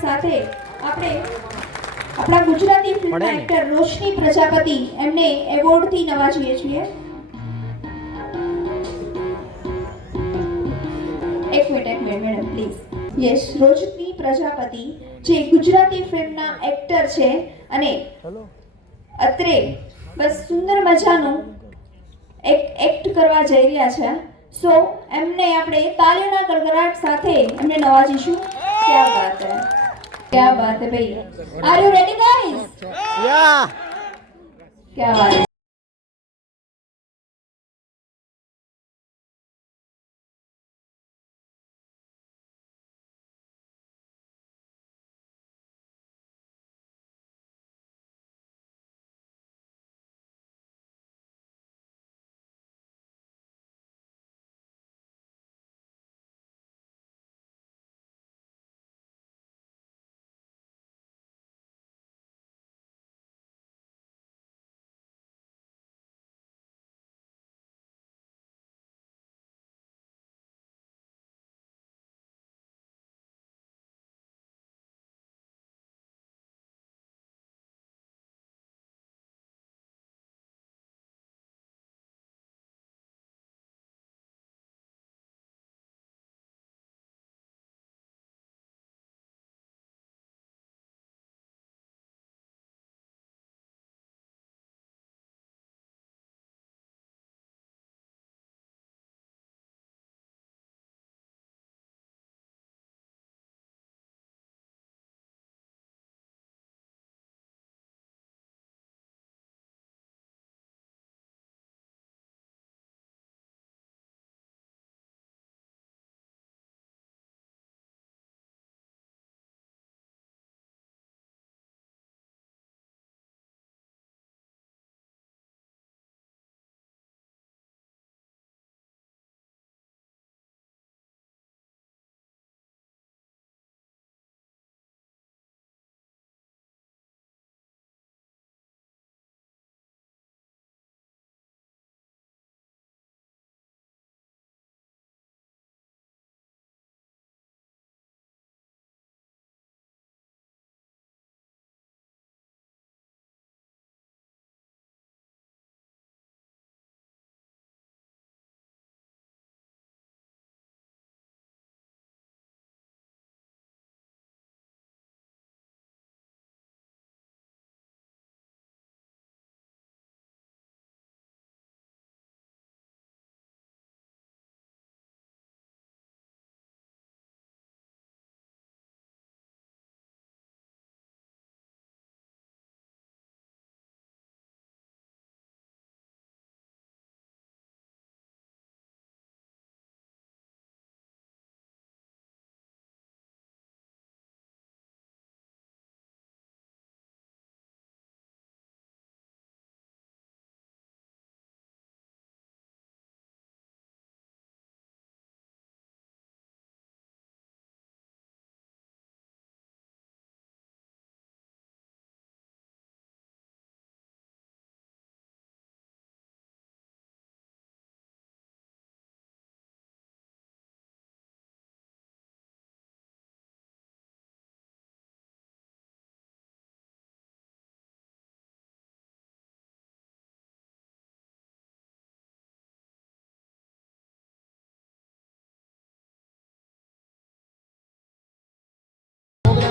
સાથે આપણે આપણા ગુજરાતી ફિલ્મ એક્ટર રોશની પ્રજાપતિ એમને એવોર્ડથી નવાજીએ છીએ. એક મિનિટ એક minute madam please yes Roshni Prajapati જે ગુજરાતી ફિલ્મના એક્ટર છે અને અત્રે બસ સુંદર મજાનું એક એક્ટ કરવા જઈ રહ્યા છે. સો એમને આપણે તાલીના ગડગડાટ સાથે એમને નવાજીશું. ક્યાં હે? ક્યાં બાત હે ભાઈ આર યુ રેડી ગાઈસ યા ક્યાં બાત હે